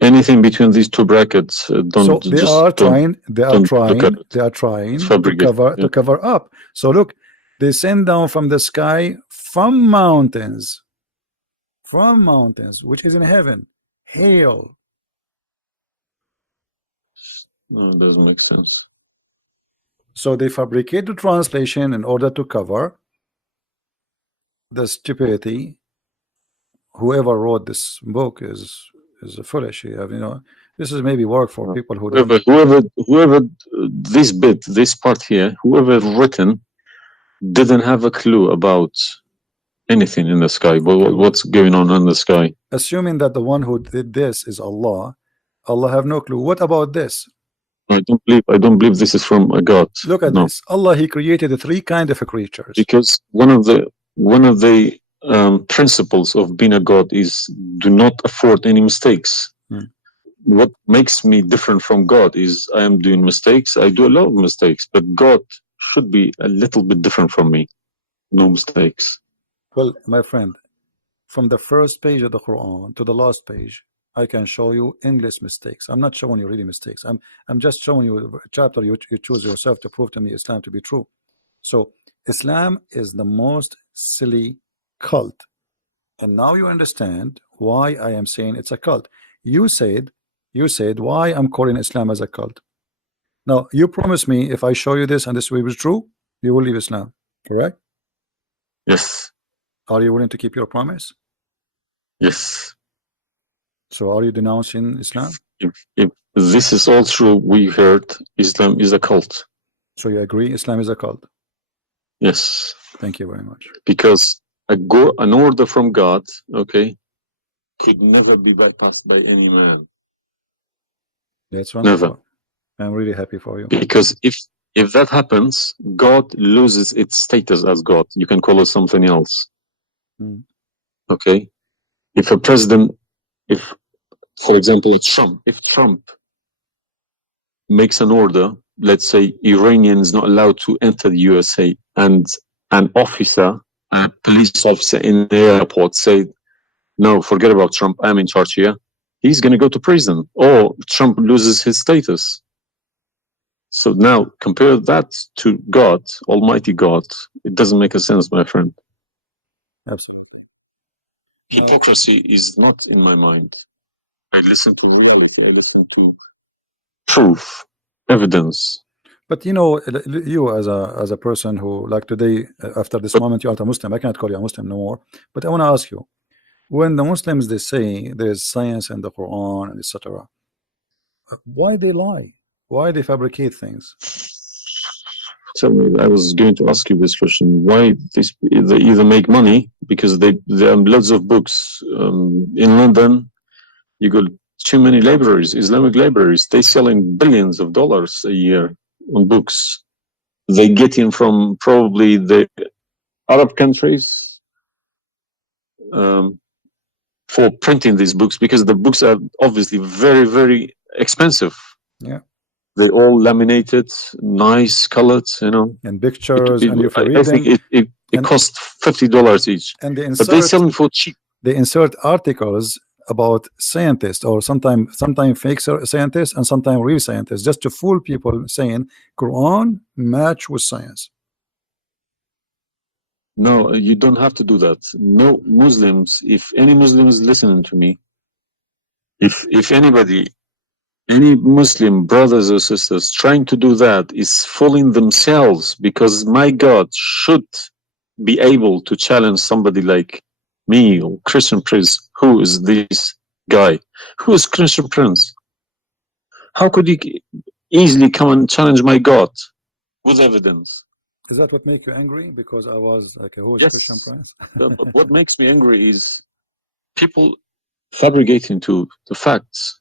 anything between these two brackets don't. So they are trying to cover up. So look, they send down from the sky from mountains, which is in heaven, hail. No, it doesn't make sense. So they fabricate the translation in order to cover the stupidity. Whoever wrote this book is foolish. This is maybe work for people who whoever this part here, whoever written didn't have a clue about anything in the sky. What's going on in the sky? Assuming that the one who did this is Allah have no clue. What about this? I don't believe this is from a God. Look at this. Allah, he created three kind of creatures. Because one of the principles of being a God is do not afford any mistakes. What makes me different from God is I am doing mistakes. I do a lot of mistakes, but God should be a little bit different from me. No mistakes. Well, my friend, from the first page of the Quran to the last page, I can show you endless mistakes. I'm not showing you really mistakes. I'm just showing you a chapter you choose yourself to prove to me Islam to be true. So Islam is the most silly cult, and now you understand why I am saying it's a cult. You said why I'm calling Islam as a cult. Now you promise me if I show you this and this will be true, you will leave Islam, correct? Yes. Are you willing to keep your promise? Yes. So are you denouncing Islam? If this is all true, we heard Islam is a cult. So you agree Islam is a cult? Yes. Thank you very much. Because an order from God, okay, could never be bypassed by any man. That's wonderful. Never. I'm really happy for you. Because if that happens, God loses its status as God. You can call it something else. Okay? If a president, for example, if Trump makes an order, let's say Iranian is not allowed to enter the USA, and an officer, a police officer in the airport say, no, forget about Trump, I'm in charge here, he's going to go to prison, or Trump loses his status. So now compare that to God, Almighty God. It doesn't make a sense, my friend. Absolutely. Hypocrisy is not in my mind. I listen to reality. I listen to proof, evidence. But you as a person who, like today, after this moment, you are a Muslim. I cannot call you a Muslim no more. But I want to ask you, when the Muslims they say there is science in the Quran and etc., why they lie? Why they fabricate things? Tell me, I was going to ask you this question. Why they either make money because there are loads of books in London. You got too many libraries, Islamic libraries. They selling billions of dollars a year on books. They get in from probably the Arab countries for printing these books, because the books are obviously very, very expensive. Yeah. They're all laminated, nice colored, you know. And pictures, and if you I read think them, it costs $50 each, and but they sell them for cheap. they insert articles about scientists, or sometimes fake scientists and sometimes real scientists, just to fool people, saying Quran match with science. No, you don't have to do that. No Muslims, if any Muslim is listening to me, if anybody, any Muslim brothers or sisters trying to do that is fooling themselves, because my God should be able to challenge somebody like me or Christian Prince. Who is this guy? Who is Christian Prince? How could he easily come and challenge my God with evidence? Is that what make you angry? Because I was like, who is Christian Yes. Prince? But what makes me angry is people fabricating to the facts.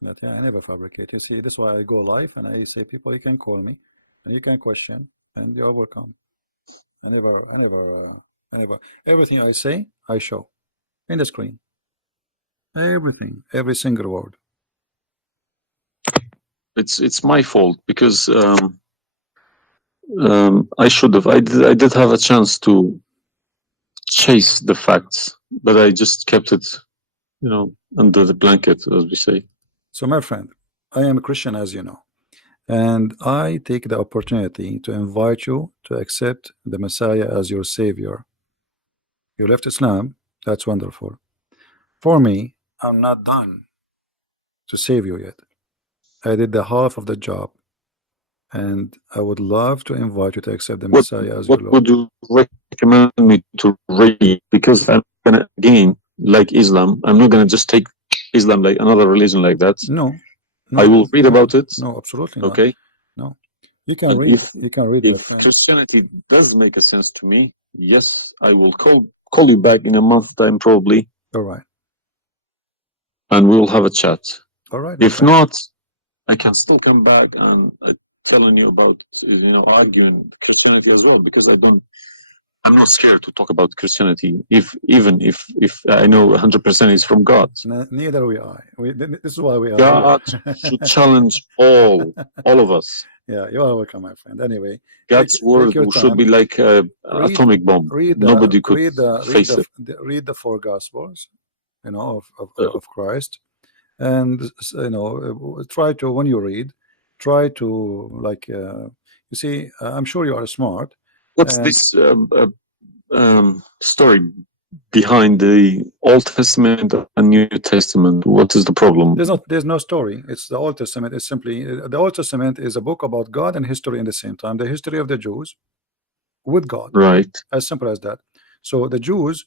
But yeah, I never fabricate. You see, this is why I go live and I say, people, you can call me and you can question, and you're welcome. I never. Everything I say, I show in the screen. Everything, every single word. It's my fault, because I should have. I did have a chance to chase the facts, but I just kept it, you know, under the blanket, as we say. So, my friend, I am a Christian, as you know, and I take the opportunity to invite you to accept the Messiah as your Savior. You left Islam, that's wonderful. For me, I'm not done to save you yet. I did the half of the job, and I would love to invite you to accept the Messiah as your What Lord. would you recommend me to read? Because I'm gonna, again, like Islam, I'm not gonna just take Islam like another religion like that. No, I will read about it. no, absolutely not. Okay. No, you can And read. You can read, my if friend. Christianity does make a sense to me, yes, I will call you back in a month's time probably, All right. and we will have a chat. All right, my If friend. not, I can still come back and telling you about, you know, arguing Christianity as well, because I'm not scared to talk about Christianity, even if I know 100% is from God. Neither we are. This is why we are God here. should challenge all of us. Yeah, you are welcome, my friend. Anyway, God's word take your should be time. like an Read, atomic bomb. Nobody could face it. read the four Gospels, you know, Uh, of Christ, and you know, try to, when you read, try to, like, you see, I'm sure you are smart. what's And this story behind the Old Testament and New Testament? What is the problem? there's no story. It's the Old Testament. It's simply, the Old Testament is a book about God and history in the same time. The history of the Jews with God, Right. as simple as that. So the Jews,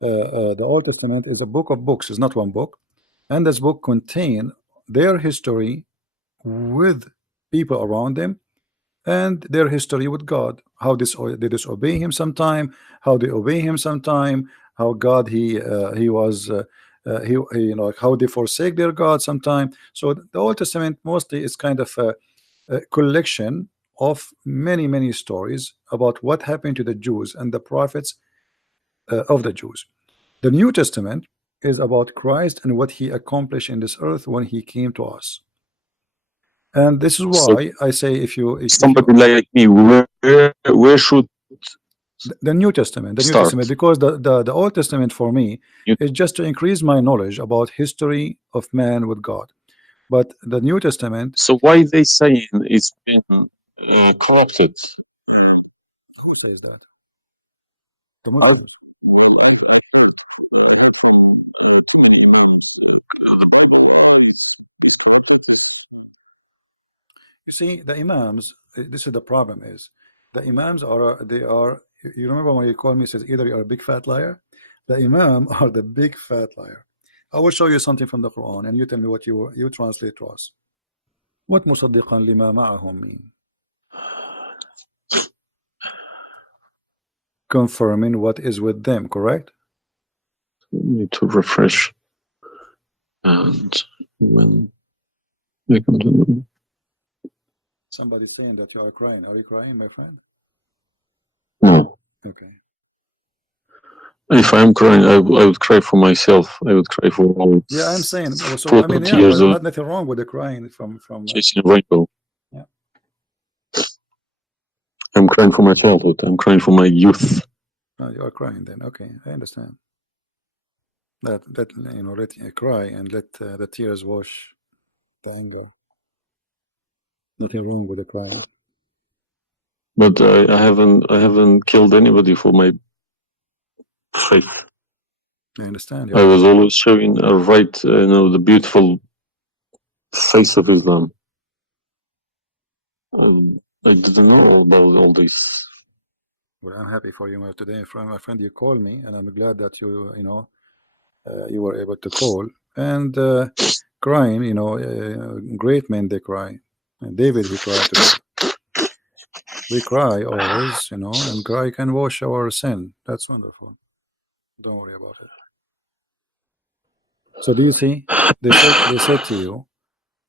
the Old Testament is a book of books. It's not one book, and this book contain their history with people around them, and their history with God. How they disobey Him sometime, how they obey Him sometime, how God he was he you know, like how they forsake their God sometime. So the Old Testament mostly is kind of a collection of many stories about what happened to the Jews and the prophets of the Jews. The New Testament is about Christ and what He accomplished in this earth when He came to us. And this is So why I say, if you somebody like me, where should the New Testament, start? because the Old Testament for me is just to increase my knowledge about history of man with God. But the New Testament, So why they saying it's been corrupted? who says that? The Muslim. You see, the Imams, this is the problem is, the Imams are, they are, you remember when you called me, says either you are a big fat liar? The Imam are the big fat liar. I will show you something from the Quran and you tell me what you translate to us. What مصدقا لما معهم mean? Confirming what is with them, correct? Need to refresh. And when they come to, Somebody's saying that you are crying. Are you crying, my friend? No. Okay. If I'm crying, I would cry for myself. I would cry for all Yeah, I'm saying. So I mean, 40 yeah, years but of nothing wrong with the crying from chasing a rainbow. yeah. I'm crying for my childhood. I'm crying for my youth. Oh, you are crying then. Okay, I understand. Let let cry and let the tears wash the anger. Nothing wrong with the crying. But I haven't killed anybody for my faith. I understand. I was always showing the beautiful face of Islam. I didn't know about all this. Well, I'm happy for you today, my friend. You called me, and I'm glad that you were able to call and crying. Great men they cry. And David he cried to God. We cry always, and cry can wash our sin. That's wonderful. Don't worry about it. So do you see? They said to you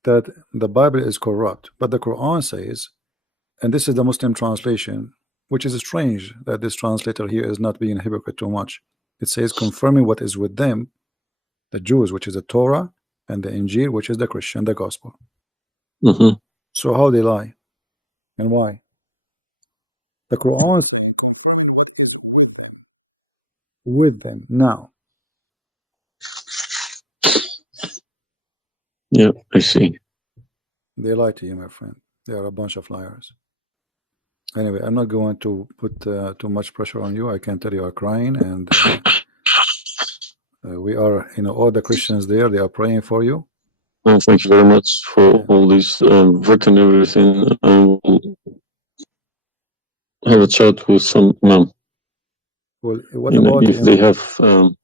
that the Bible is corrupt, but the Quran says, and this is the Muslim translation, which is strange that this translator here is not being hypocrite too much. It says confirming what is with them, the Jews, which is the Torah, and the Injil, which is the Christian, the gospel. So how they lie and why? The Quran with them now. Yeah, I see. They lie to you, my friend. They are a bunch of liars. Anyway, I'm not going to put too much pressure on you. I can tell you are crying, and we are, all the Christians there, they are praying for you. Well, thank you very much for all this written everything. I will have a chat with some mom. Well, what about if they have?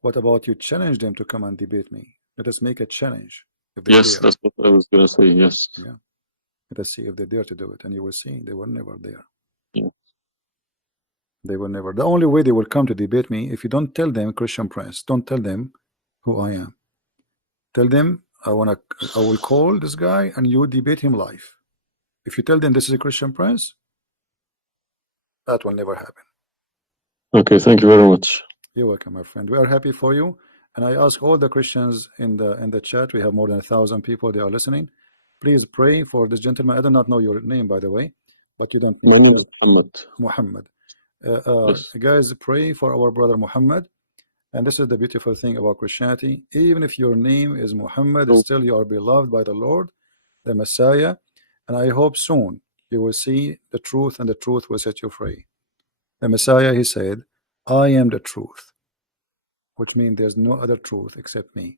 What about you challenge them to come and debate me? Let us make a challenge if they Yes, dare. that's what I was gonna say. Yes. Yeah. Let us see if they dare to do it, and you will see they were never there. Yeah. They will never. The only way they will come to debate me if you don't tell them Christian Prince. Don't tell them who I am. Tell them I will call this guy and you debate him live. If you tell them this is a Christian Prince, that will never happen. Okay, thank you very much. You're welcome, my friend. We are happy for you, and I ask all the Christians in the chat. We have more than 1,000 people. They are listening. Please pray for this gentleman. I do not know your name, by the way, but you don't know. Muhammad. Yes. Guys, pray for our brother Muhammad. And this is the beautiful thing about Christianity. Even if your name is Muhammad, still you are beloved by the Lord, the Messiah. And I hope soon you will see the truth, and the truth will set you free. The Messiah, he said, I am the truth, which means there's no other truth except me.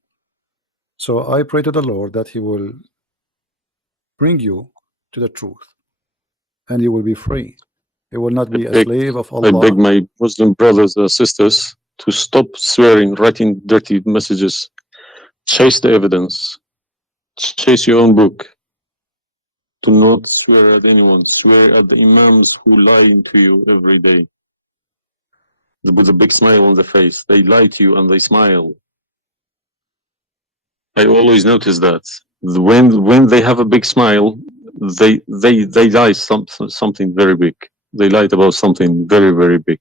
So I pray to the Lord that he will bring you to the truth, and you will be free. You will not be a slave of Allah. I beg my Muslim brothers and sisters to stop swearing, writing dirty messages. Chase the evidence. Chase your own book. Do not swear at anyone. Swear at the imams who lie to you every day. With a big smile on the face. They lie to you and they smile. I always notice that. When they have a big smile, they lie something very big. They lied about something very, very big.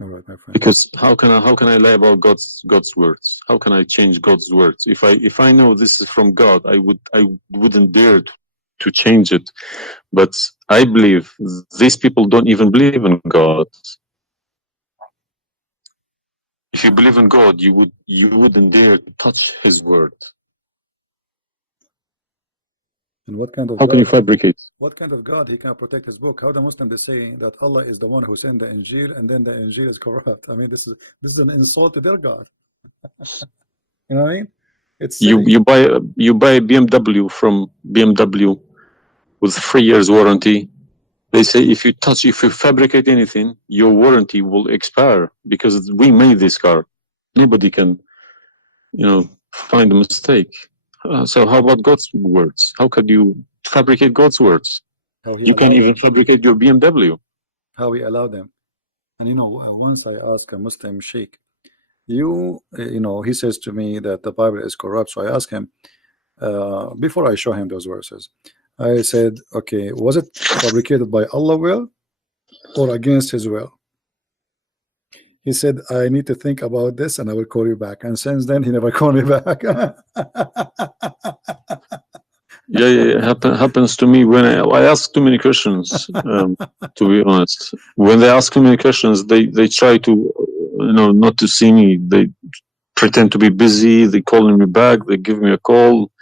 All right, my friend. Because how can I lie about God's words? How can I change God's words? If I know this is from God, I wouldn't dare to change it. But I believe these people don't even believe in God. If you believe in God, you wouldn't dare to touch His word. And what kind of How God? can you fabricate? What kind of God he can protect his book? How the Muslim they say that Allah is the one who sent the Injil, and then the Injil is corrupt. I mean, this is an insult to their God. You know what I mean? It's silly. You buy a BMW from BMW with 3 years warranty. They say if you fabricate anything, your warranty will expire because we made this car. Nobody can, find a mistake. So how about God's words? How could you fabricate God's words? You can't even fabricate your BMW. How we allow them. And once I ask a Muslim sheikh, he says to me that the Bible is corrupt. So I ask him, before I show him those verses, I said, okay, was it fabricated by Allah will or against his will. He said, I need to think about this and I will call you back. And since then, he never called me back. Yeah, happens to me when I ask too many questions. To be honest, when they ask too many questions, they try to, not to see me. They pretend to be busy. They calling me back. They give me a call.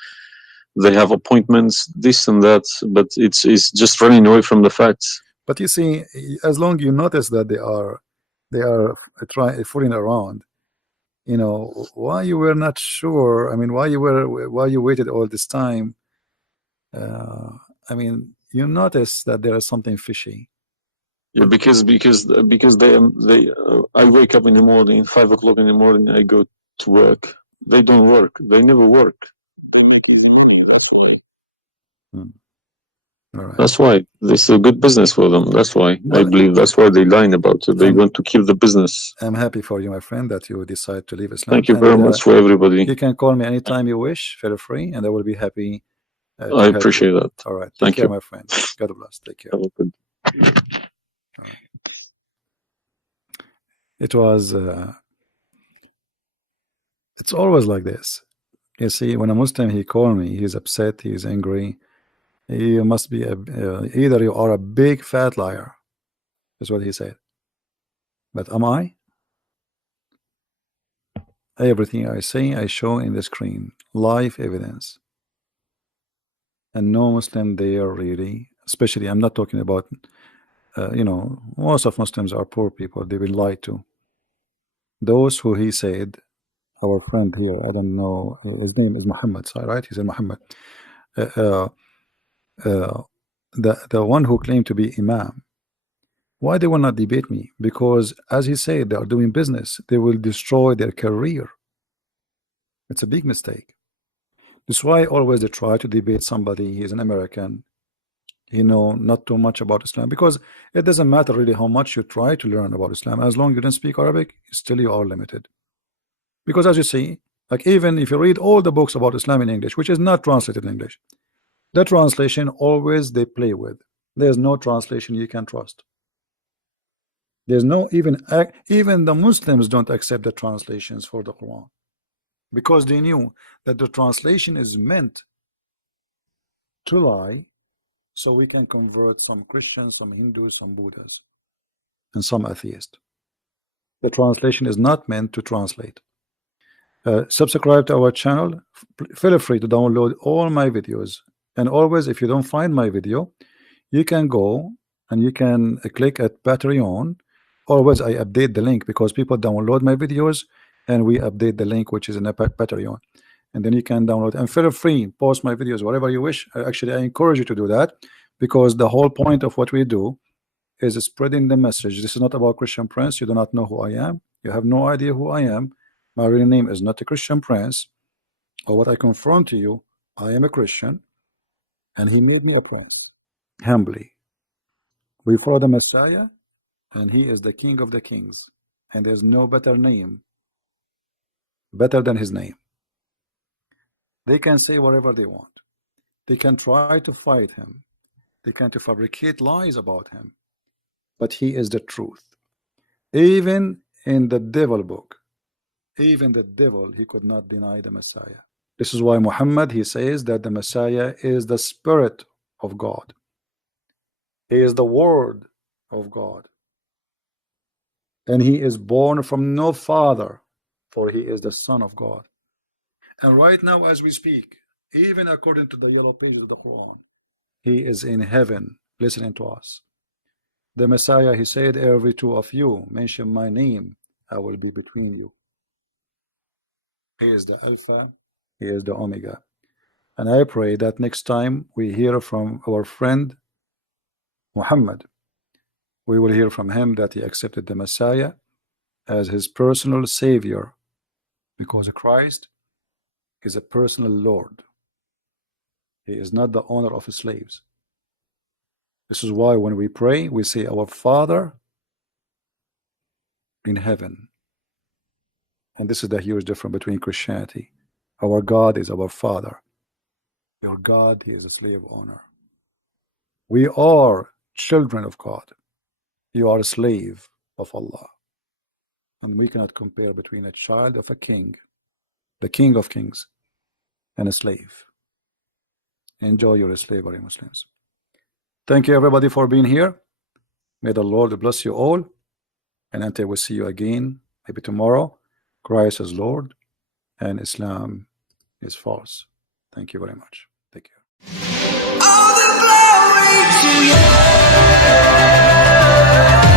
They have appointments, this and that. But it's just running away from the facts. But you see, as long you notice that they are trying fooling around, why you were not sure. I mean, why you waited all this time. I mean, you notice that there is something fishy. Yeah, because they I wake up in the morning, 5 o'clock in the morning. I go to work. They don't work. They never work. They make money. That's why. Right. That's why this is a good business for them. That's why I believe that's why they're lying about it. They want to keep the business. I'm happy for you, my friend, that you decide to leave Islam. Thank you very much for everybody. You can call me anytime you wish. Feel free, and I will be happy. I appreciate that. All right. Thank Take care, you. my friend. God bless. Take care. Good. It was. It's always like this. You see, when a Muslim he call me, he's upset, he's angry. You must be either you are a big fat liar. That's what he said. But am I? Everything I say, I show in the screen, live evidence. And no Muslim there really, especially I'm not talking about, most of Muslims are poor people. They've been lied to. Those who he said, our friend here, I don't know, his name is Muhammad, right? He said Muhammad. The one who claimed to be Imam. Why they will not debate me? Because as he said, they are doing business. They will destroy their career. It's a big mistake. That's why always they try to debate somebody. He's an American. He know not too much about Islam, because it doesn't matter really how much you try to learn about Islam. As long as you don't speak Arabic, still you are limited. Because as you see, like even if you read all the books about Islam in English, which is not translated in English, the translation always they play with. There's no translation you can trust. There's no even the Muslims don't accept the translations for the Quran, because they knew that the translation is meant to lie, so we can convert some Christians, some Hindus, some Buddhas, and some atheists. The translation is not meant to translate. Subscribe to our channel. Feel free to download all my videos, and always, if you don't find my video, you can go and you can click at Patreon. Always I update the link, because people download my videos and we update the link which is in a Patreon, and then you can download. And feel free, post my videos whatever you wish. Actually, I encourage you to do that, because the whole point of what we do is spreading the message. This is not about Christian Prince. You do not know who I am. You have no idea who I am. My real name is not a Christian Prince. Or what I confirm to you, I am a Christian, and he made me a point. Humbly, we follow the Messiah, and he is the King of the Kings, and there's no better name better than his name. They can say whatever they want. They can try to fight him. They can to fabricate lies about him, but he is the truth. Even in the devil book, even the devil, he could not deny the Messiah. This is why Muhammad, he says that the Messiah is the Spirit of God. He is the Word of God, and he is born from no father, for he is the Son of God. And right now as we speak, even according to the yellow page of the Quran, he is in heaven listening to us. The Messiah, he said, every two of you mention my name, I will be between you. He is the Alpha, he is the Omega. And I pray that next time we hear from our friend Muhammad, we will hear from him that he accepted the Messiah as his personal savior, because Christ is a personal Lord. He is not the owner of his slaves. This is why when we pray, we say, our Father in heaven. And this is the huge difference between Christianity. Our God is our Father. Your God, he is a slave owner. We are children of God. you are a slave of Allah. And we cannot compare between a child of a king, the king of kings, and a slave. Enjoy your slavery, Muslims. Thank you everybody for being here. May the Lord bless you all. And until we see you again, maybe tomorrow, Christ is Lord and Islam is false. Thank you very much. Take care. All the glory to you.